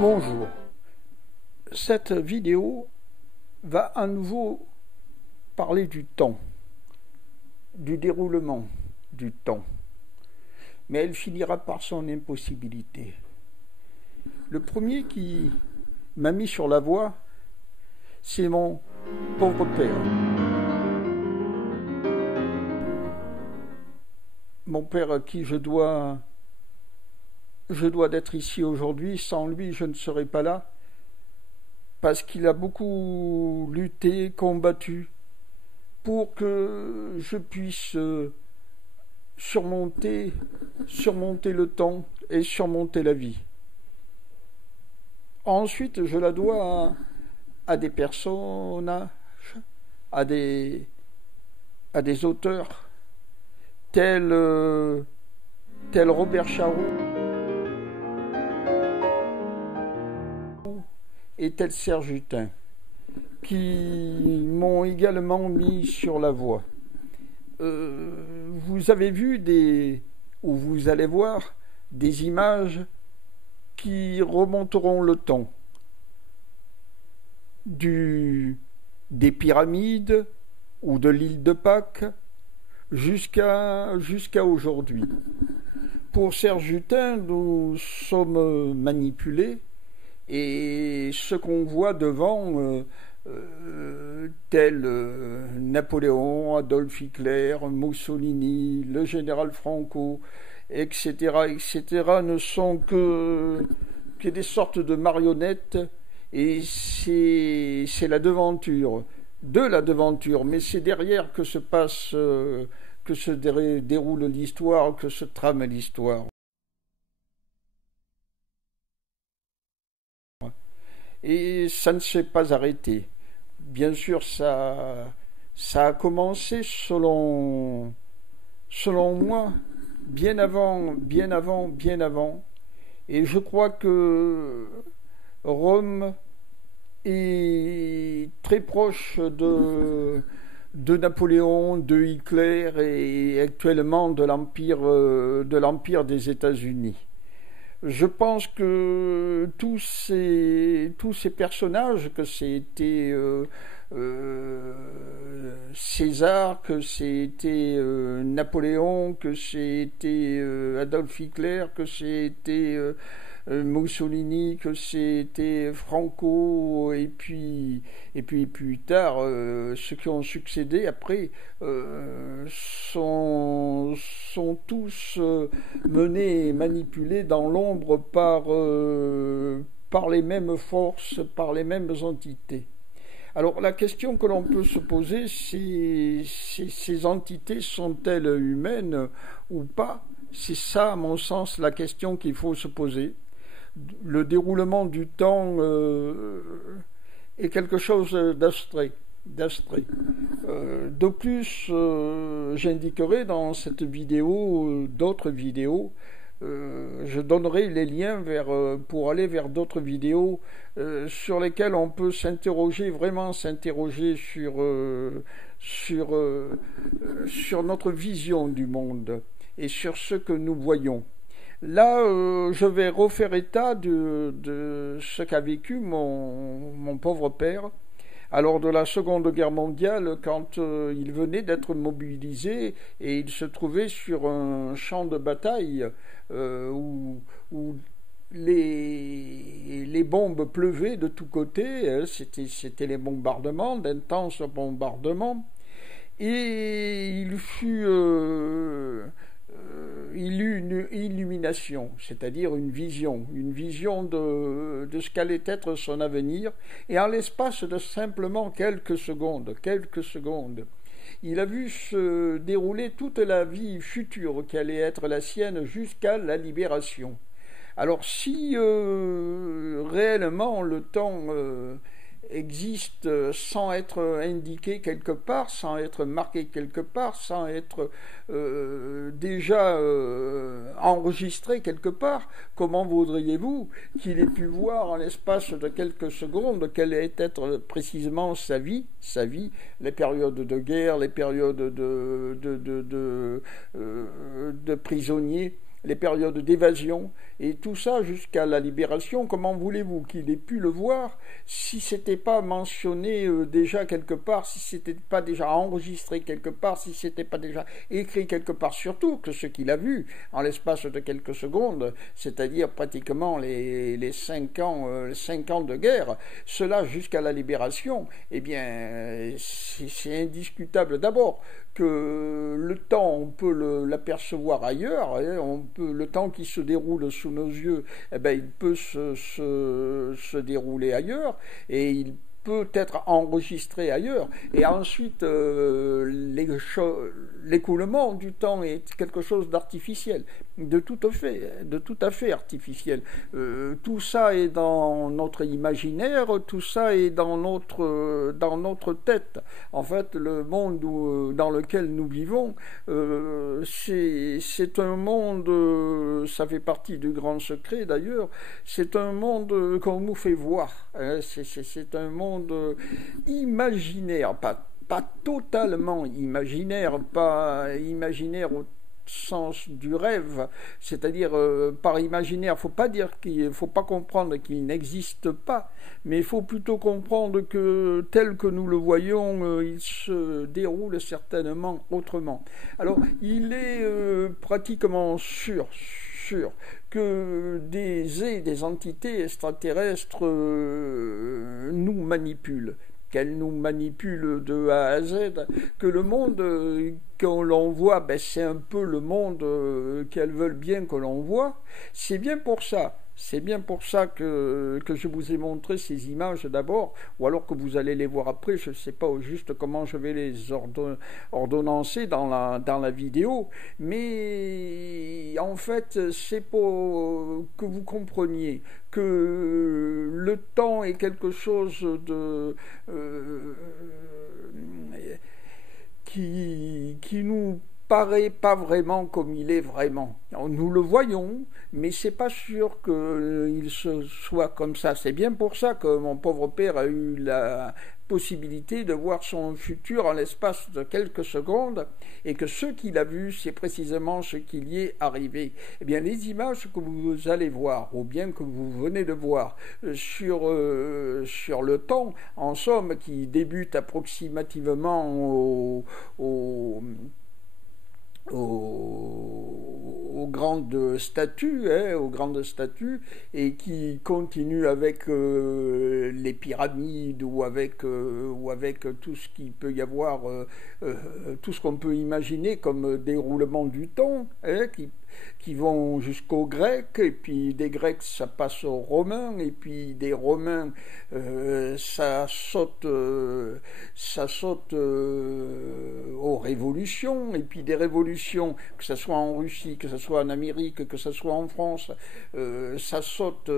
Bonjour, cette vidéo va à nouveau parler du temps, du déroulement du temps, mais elle finira par son impossibilité. Le premier qui m'a mis sur la voie, c'est mon pauvre père. Mon père à qui je dois d'être ici aujourd'hui. Sans lui, je ne serais pas là, parce qu'il a beaucoup lutté, combattu, pour que je puisse surmonter le temps et surmonter la vie. Ensuite, je la dois à des personnages, à des auteurs, tels Robert Charroux et tel Serge Hutin, qui m'ont également mis sur la voie. Vous avez vu ou vous allez voir des images qui remonteront le temps, des pyramides ou de l'île de Pâques jusqu'à aujourd'hui. Pour Serge Hutin, nous sommes manipulés, et ce qu'on voit devant, tel Napoléon, Adolf Hitler, Mussolini, le général Franco, etc., ne sont que des sortes de marionnettes, et c'est la devanture, mais c'est derrière que se déroule l'histoire, que se trame l'histoire. Et ça ne s'est pas arrêté. Bien sûr, ça a commencé selon moi, bien avant. Et je crois que Rome est très proche de Napoléon, de Hitler et actuellement de l'Empire des États-Unis. Je pense que tous ces personnages, que c'était César, que c'était Napoléon, que c'était Adolf Hitler, que c'était Mussolini, que c'était Franco, et puis plus tard, ceux qui ont succédé après sont tous menés et manipulés dans l'ombre par les mêmes forces, par les mêmes entités. Alors la question que l'on peut se poser, c'est ces entités sont-elles humaines ou pas? C'est ça, à mon sens, la question qu'il faut se poser. Le déroulement du temps est quelque chose d'abstrait. De plus, j'indiquerai dans cette vidéo d'autres vidéos. Je donnerai les liens pour aller vers d'autres vidéos sur lesquelles on peut vraiment s'interroger sur notre vision du monde et sur ce que nous voyons. Là, je vais refaire état de ce qu'a vécu mon pauvre père alors de la Seconde Guerre mondiale, quand il venait d'être mobilisé et il se trouvait sur un champ de bataille où les bombes pleuvaient de tous côtés, hein, c'était les bombardements, d'intenses bombardements, et il eut une illumination, c'est-à-dire une vision de ce qu'allait être son avenir, et en l'espace de simplement quelques secondes, il a vu se dérouler toute la vie future qui allait être la sienne jusqu'à la libération. Alors si réellement le temps existe sans être indiqué quelque part, sans être marqué quelque part, sans être déjà enregistré quelque part, comment voudriez-vous qu'il ait pu voir en l'espace de quelques secondes quelle allait être précisément sa vie, les périodes de guerre, les périodes de prisonniers, les périodes d'évasion, Et tout ça jusqu'à la Libération, comment voulez-vous qu'il ait pu le voir si c'était pas mentionné déjà quelque part, si c'était pas déjà enregistré quelque part, si c'était pas déjà écrit quelque part, surtout que ce qu'il a vu en l'espace de quelques secondes, c'est-à-dire pratiquement les 5 ans de guerre, cela jusqu'à la Libération, eh bien, c'est indiscutable d'abord que le temps, on peut l'apercevoir ailleurs, hein, le temps qui se déroule sous nos yeux, eh ben, il peut se dérouler ailleurs, et il peut être enregistré ailleurs. Et ensuite, l'écoulement du temps est quelque chose d'artificiel, de tout à fait artificiel. Tout ça est dans notre imaginaire, tout ça est dans notre tête. En fait, le monde dans lequel nous vivons, c'est un monde, ça fait partie du grand secret d'ailleurs, c'est un monde qu'on nous fait voir. Hein, c'est un monde imaginaire, pas totalement imaginaire, pas imaginaire au sens du rêve, c'est-à-dire par imaginaire, faut pas comprendre qu'il n'existe pas, mais il faut plutôt comprendre que tel que nous le voyons, il se déroule certainement autrement. Alors, il est pratiquement sûr que des entités extraterrestres nous manipulent, qu'elles nous manipulent de A à Z, que le monde que l'on voit, ben, c'est un peu le monde qu'elles veulent bien que l'on voit. C'est bien pour ça que je vous ai montré ces images d'abord, ou alors que vous allez les voir après, je ne sais pas au juste comment je vais les ordonnancer dans la vidéo, mais en fait c'est pour que vous compreniez que le temps est quelque chose de qui nous paraît pas vraiment comme il est vraiment. Nous le voyons, mais c'est pas sûr qu'il se soit comme ça. C'est bien pour ça que mon pauvre père a eu la possibilité de voir son futur en l'espace de quelques secondes, et que ce qu'il a vu, c'est précisément ce qui y est arrivé. Eh bien, les images que vous allez voir, ou bien que vous venez de voir sur le temps, en somme, qui débute approximativement aux grandes statues, et qui continue avec les pyramides ou avec tout ce qu'il peut y avoir, tout ce qu'on peut imaginer comme déroulement du temps, qui vont jusqu'aux Grecs, et puis des Grecs ça passe aux Romains, et puis des Romains ça saute aux révolutions, et puis des révolutions, que ce soit en Russie, que ce soit en Amérique, que ce soit en France, ça saute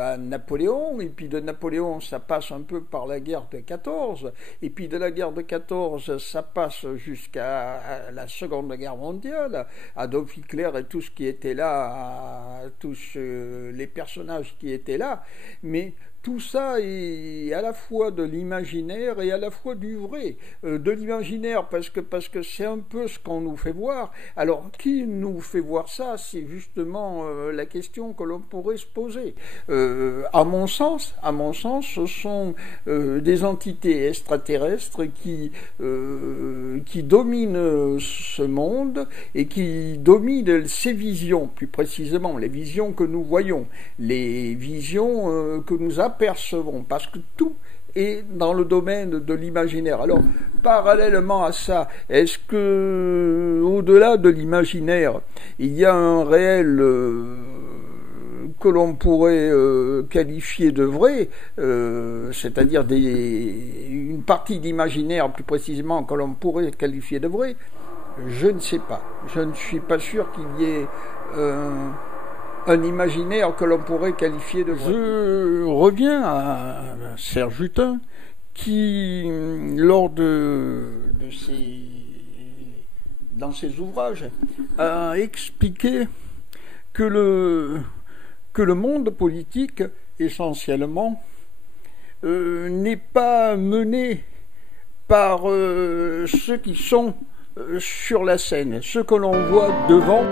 à Napoléon, et puis de Napoléon ça passe un peu par la guerre de 14, et puis de la guerre de 14 ça passe jusqu'à la Seconde Guerre mondiale, Adolf Hitler et tout ce qui était là, tous les personnages qui étaient là, mais tout ça est à la fois de l'imaginaire et à la fois du vrai. De l'imaginaire parce que c'est un peu ce qu'on nous fait voir. Alors, qui nous fait voir ça? C'est justement la question que l'on pourrait se poser. À mon sens, ce sont des entités extraterrestres qui dominent ce monde et qui dominent ces visions, plus précisément les visions que nous voyons, les visions que nous apercevons, parce que tout est dans le domaine de l'imaginaire. Alors, parallèlement à ça, est-ce que, au-delà de l'imaginaire, il y a un réel que l'on pourrait qualifier de vrai, c'est-à-dire une partie d'imaginaire, plus précisément, que l'on pourrait qualifier de vrai? Je ne sais pas. Je ne suis pas sûr qu'il y ait un imaginaire que l'on pourrait qualifier de vrai. Je reviens à Serge Hutin, qui, lors dans ses ouvrages, a expliqué que le monde politique, essentiellement, n'est pas mené par ceux qui sont sur la scène, ceux que l'on voit devant.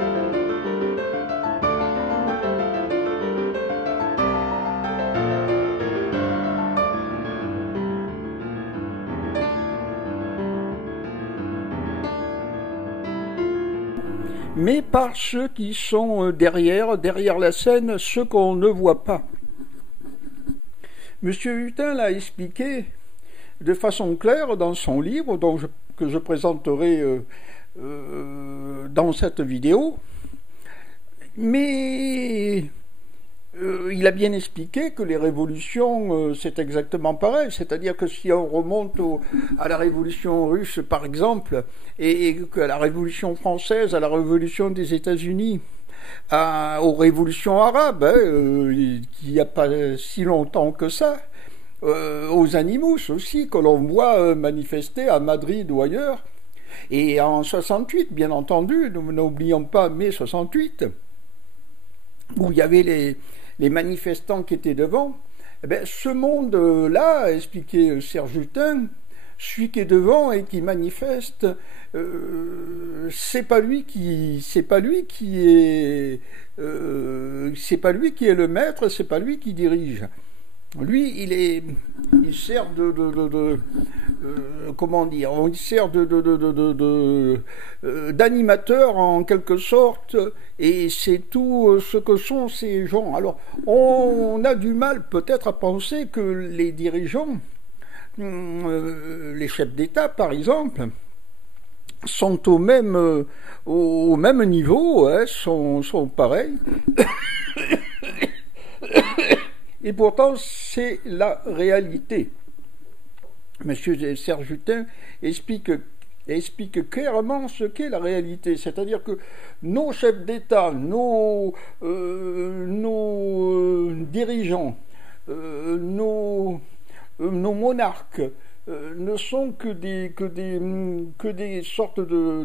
mais par ceux qui sont derrière la scène, ceux qu'on ne voit pas. Monsieur Hutin l'a expliqué de façon claire dans son livre, que je présenterai dans cette vidéo, mais il a bien expliqué que les révolutions, c'est exactement pareil. C'est-à-dire que si on remonte à la révolution russe, par exemple, et à la révolution française, à la révolution des États-Unis, aux révolutions arabes, il n'y a pas si longtemps que ça, aux animus aussi, que l'on voit manifester à Madrid ou ailleurs, et en 68, bien entendu, nous n'oublions pas mai 68, où il y avait les manifestants qui étaient devant. Eh bien, ce monde-là, a expliqué Serge Hutin, celui qui est devant et qui manifeste, c'est pas lui qui est le maître, c'est pas lui qui dirige. Lui, il sert comment dire, il sert d'animateur en quelque sorte, et c'est tout ce que sont ces gens. Alors, on a du mal peut-être à penser que les dirigeants, les chefs d'État par exemple, sont au même niveau, hein, sont pareils. Et pourtant, c'est la réalité. Monsieur Serge Hutin explique clairement ce qu'est la réalité. C'est-à-dire que nos chefs d'État, nos dirigeants, nos monarques ne sont que des sortes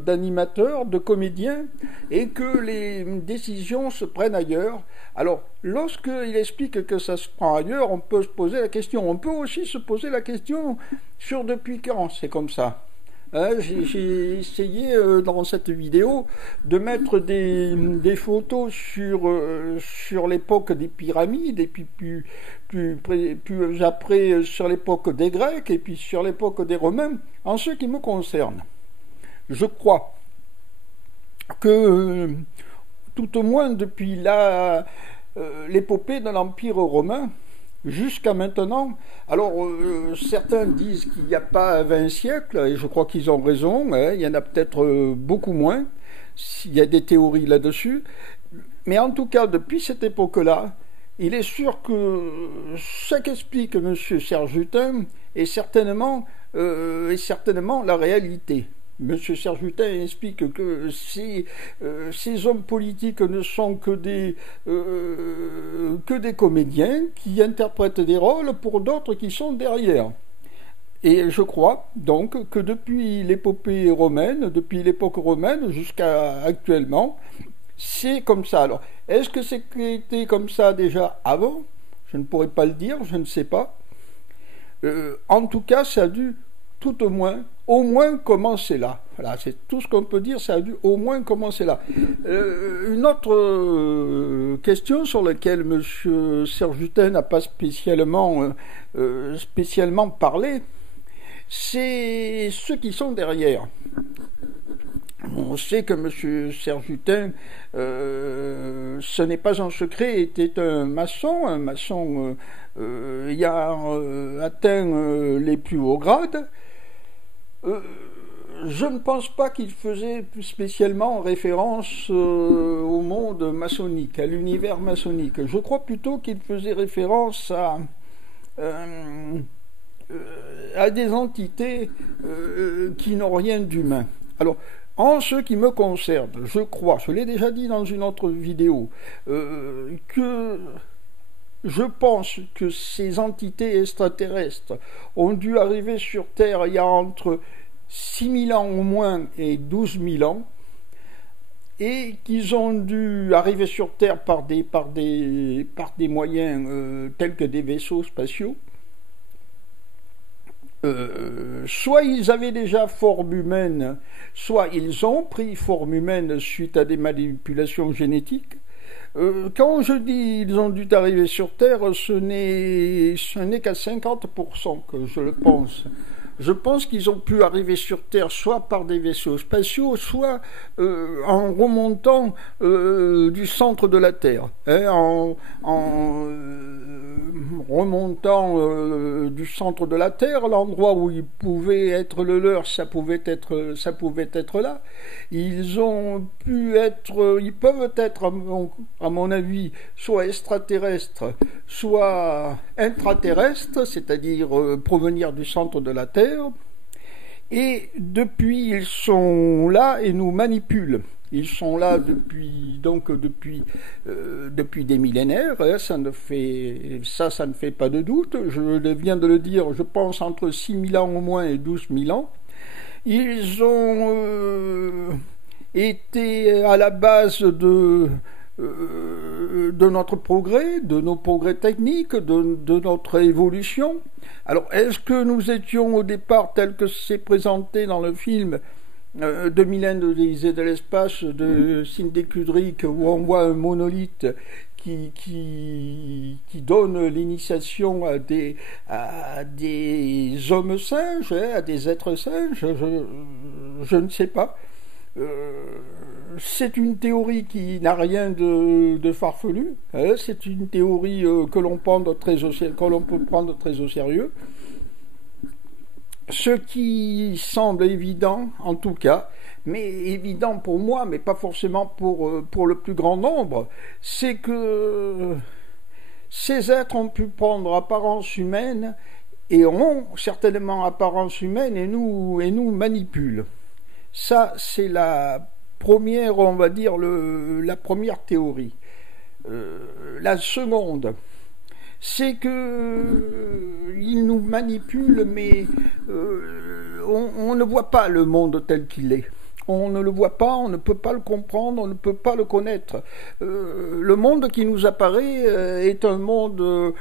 d'animateurs, de comédiens, et que les décisions se prennent ailleurs. Alors, lorsqu'il explique que ça se prend ailleurs, on peut se poser la question. On peut aussi se poser la question sur depuis quand c'est comme ça. J'ai essayé dans cette vidéo de mettre des photos sur l'époque des pyramides, et puis plus après sur l'époque des Grecs, et puis sur l'époque des Romains. En ce qui me concerne, je crois que tout au moins depuis l'épopée de l'Empire romain jusqu'à maintenant, alors certains disent qu'il n'y a pas 20 siècles, et je crois qu'ils ont raison, hein, il y en a peut-être beaucoup moins, il y a des théories là-dessus, mais en tout cas, depuis cette époque-là, il est sûr que ce qu'explique M. Serge Hutin est certainement la réalité. M. Serge Hutin explique que ces hommes politiques ne sont que des comédiens qui interprètent des rôles pour d'autres qui sont derrière. Et je crois donc que depuis l'épopée romaine, depuis l'époque romaine jusqu'à actuellement, c'est comme ça. Alors, est-ce que c'était comme ça déjà avant? Je ne pourrais pas le dire, je ne sais pas. En tout cas, ça a dû tout au moins commencer là. Voilà, c'est tout ce qu'on peut dire, ça a dû au moins commencer là. Une autre question sur laquelle M. Serge Hutin n'a pas spécialement parlé, c'est ceux qui sont derrière. On sait que M. Serge Hutin, ce n'est pas un secret, était un maçon ayant atteint les plus hauts grades. Je ne pense pas qu'il faisait spécialement référence au monde maçonnique, à l'univers maçonnique. Je crois plutôt qu'il faisait référence à des entités qui n'ont rien d'humain. Alors, en ce qui me concerne, je crois, je l'ai déjà dit dans une autre vidéo, que je pense que ces entités extraterrestres ont dû arriver sur Terre il y a entre 6000 ans au moins et 12 000 ans, et qu'ils ont dû arriver sur Terre par des moyens tels que des vaisseaux spatiaux. Soit ils avaient déjà forme humaine, soit ils ont pris forme humaine suite à des manipulations génétiques. Quand je dis ils ont dû arriver sur Terre, ce n'est qu'à 50% que je le pense. Je pense qu'ils ont pu arriver sur Terre soit par des vaisseaux spatiaux, soit en remontant du centre de la Terre, hein, en remontant du centre de la Terre, l'endroit où ils pouvaient être le leur, ça pouvait être là. Ils peuvent être, à mon avis, soit extraterrestres, soit intraterrestres, c'est-à-dire provenir du centre de la Terre. Et depuis, ils sont là et nous manipulent. Ils sont là depuis des millénaires, hein, ça ne fait pas de doute. Je viens de le dire, je pense entre 6000 ans au moins et 12 000 ans. Ils ont été à la base de notre progrès, de nos progrès techniques, de notre évolution. Alors, est-ce que nous étions au départ, tel que c'est présenté dans le film 2000 ans d'Odyssée de l'espace de Stanley Kubrick, où on voit un monolithe qui donne l'initiation à des hommes singes, hein, à des êtres singes, je ne sais pas. C'est une théorie qui n'a rien de farfelu, hein, c'est une théorie que l'on peut prendre très au sérieux. Ce qui semble évident, en tout cas, mais évident pour moi, mais pas forcément pour le plus grand nombre, c'est que ces êtres ont pu prendre apparence humaine et ont certainement apparence humaine et nous manipulent. Ça, c'est la première, on va dire, la première théorie. La seconde, c'est que ils nous manipulent, mais on ne voit pas le monde tel qu'il est. On ne le voit pas, on ne peut pas le comprendre, on ne peut pas le connaître. Le monde qui nous apparaît est un monde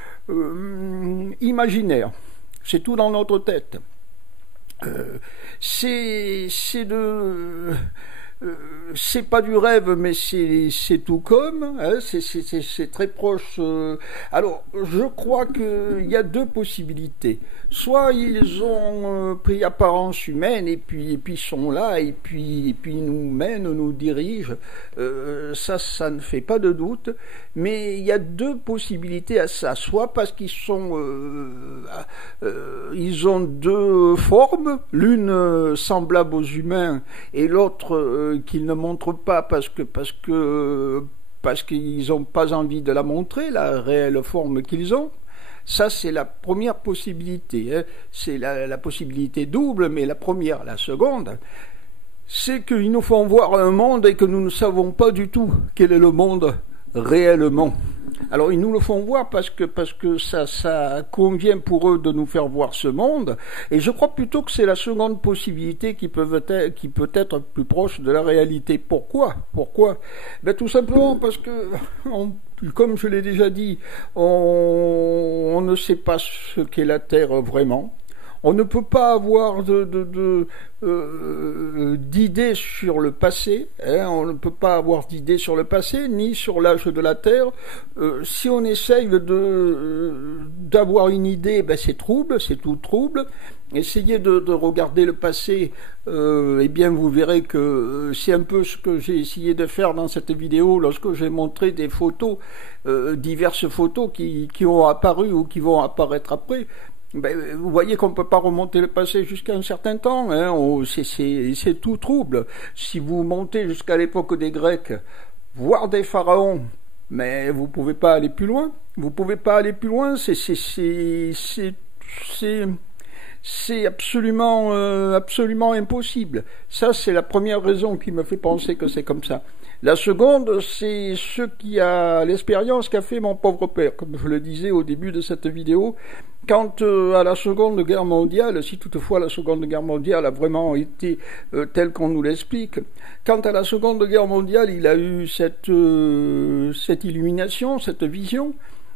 imaginaire. C'est tout dans notre tête. C'est pas du rêve, mais c'est tout comme, hein, c'est très proche. Alors, je crois qu'il y a deux possibilités. Soit ils ont pris apparence humaine et puis sont là et puis nous mènent, nous dirigent. Ça ne fait pas de doute. Mais il y a deux possibilités à ça. Soit parce qu'ils ils ont deux formes, l'une semblable aux humains et l'autre qu'ils ne montrent pas parce qu'ils n'ont pas envie de la montrer, la réelle forme qu'ils ont. Ça, c'est la première possibilité. Hein. C'est la possibilité double, mais la première. La seconde, c'est qu'ils nous font voir un monde et que nous ne savons pas du tout quel est le monde réellement. Alors ils nous le font voir parce que ça convient pour eux de nous faire voir ce monde, et je crois plutôt que c'est la seconde possibilité qui peut être plus proche de la réalité. Pourquoi? Ben tout simplement parce que, comme je l'ai déjà dit, on ne sait pas ce qu'est la Terre vraiment. On ne peut pas avoir d'idées sur le passé, hein, on ne peut pas avoir d'idées sur le passé, ni sur l'âge de la Terre. Si on essaye d'avoir une idée, ben c'est tout trouble. Essayez de regarder le passé, eh bien vous verrez que c'est un peu ce que j'ai essayé de faire dans cette vidéo lorsque j'ai montré des photos, diverses photos qui ont apparu ou qui vont apparaître après. Ben, vous voyez qu'on ne peut pas remonter le passé jusqu'à un certain temps, hein, c'est tout trouble. Si vous montez jusqu'à l'époque des Grecs, voire des pharaons, mais vous pouvez pas aller plus loin. C'est absolument impossible. Ça, c'est la première raison qui me fait penser que c'est comme ça. La seconde, c'est l'expérience qu'a fait mon pauvre père, comme je le disais au début de cette vidéo, quand à la Seconde Guerre mondiale, si toutefois la Seconde Guerre mondiale a vraiment été telle qu'on nous l'explique, quand à la Seconde Guerre mondiale il a eu cette illumination, cette vision,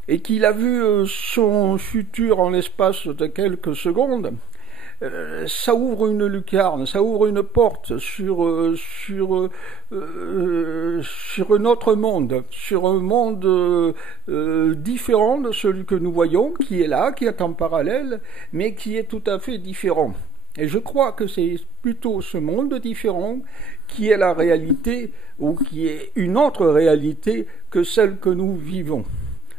et qu'il a vu son futur en l'espace de quelques secondes, ça ouvre une lucarne, ça ouvre une porte sur un autre monde, sur un monde différent de celui que nous voyons, qui est là, qui est en parallèle, mais qui est tout à fait différent. Et je crois que c'est plutôt ce monde différent qui est la réalité, ou qui est une autre réalité que celle que nous vivons.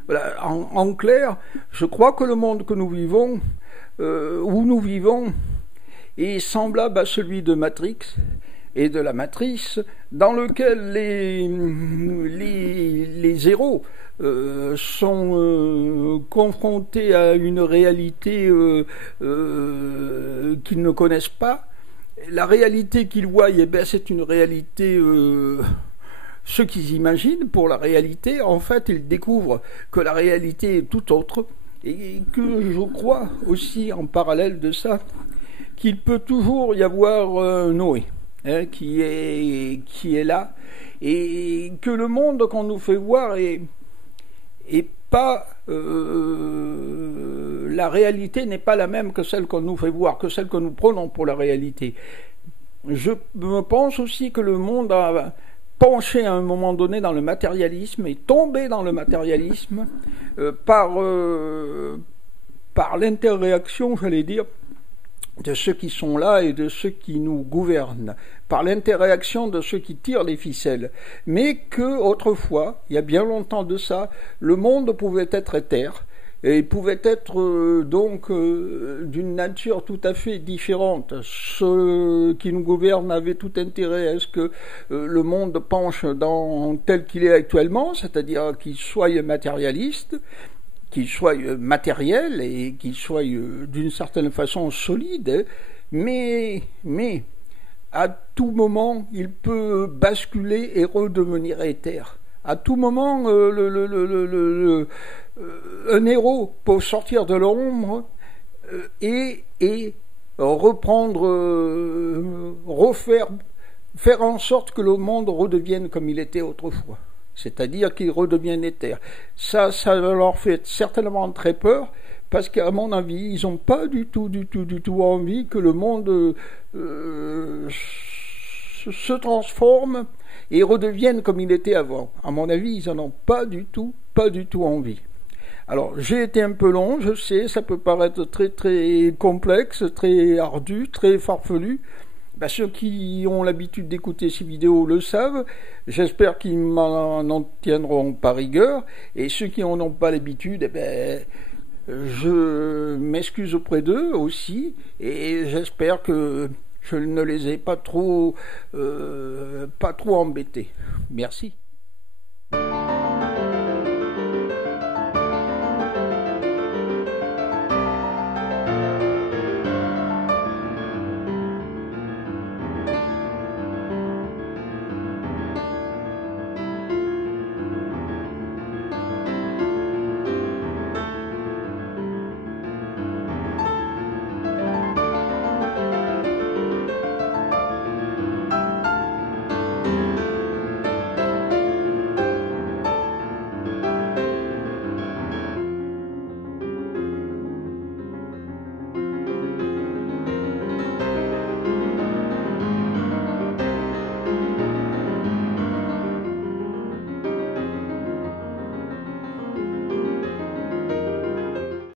Voilà. En clair, je crois que le monde que nous vivons, où nous vivons, est semblable à celui de Matrix et de la Matrice, dans lequel les héros sont confrontés à une réalité qu'ils ne connaissent pas. La réalité qu'ils voient, eh bien, c'est une réalité, ce qu'ils imaginent pour la réalité. En fait, ils découvrent que la réalité est tout autre, et que je crois aussi, en parallèle de ça, qu'il peut toujours y avoir Noé, hein, qui est là, et que le monde qu'on nous fait voir est pas la réalité n'est pas la même que celle qu'on nous fait voir, que celle que nous prenons pour la réalité. Je me pense aussi que le monde a penché à un moment donné dans le matérialisme et tombé dans le matérialisme par l'interréaction, j'allais dire, de ceux qui sont là et de ceux qui nous gouvernent, par l'interréaction de ceux qui tirent les ficelles. Mais que autrefois, il y a bien longtemps de ça, le monde pouvait être éther, et pouvait être d'une nature tout à fait différente. Ceux qui nous gouvernent avaient tout intérêt à ce que le monde penche dans tel qu'il est actuellement, c'est-à-dire qu'il soit matérialiste, qu'il soit matériel et qu'il soit d'une certaine façon solide, mais à tout moment, il peut basculer et redevenir éther. À tout moment, un héros peut sortir de l'ombre et reprendre, faire en sorte que le monde redevienne comme il était autrefois. C'est-à-dire qu'il redevienne éther. Ça leur fait certainement très peur, parce qu'à mon avis, ils n'ont pas du tout envie que le monde se transforme et redevienne comme il était avant. À mon avis, ils n'en ont pas du tout envie. Alors, j'ai été un peu long, je sais, ça peut paraître très très complexe, très ardu, très farfelu. Ben, ceux qui ont l'habitude d'écouter ces vidéos le savent. J'espère qu'ils m'en tiendront pas rigueur. Et ceux qui n'en ont pas l'habitude, eh ben, je m'excuse auprès d'eux aussi. Et j'espère que je ne les ai pas trop embêtés. Merci.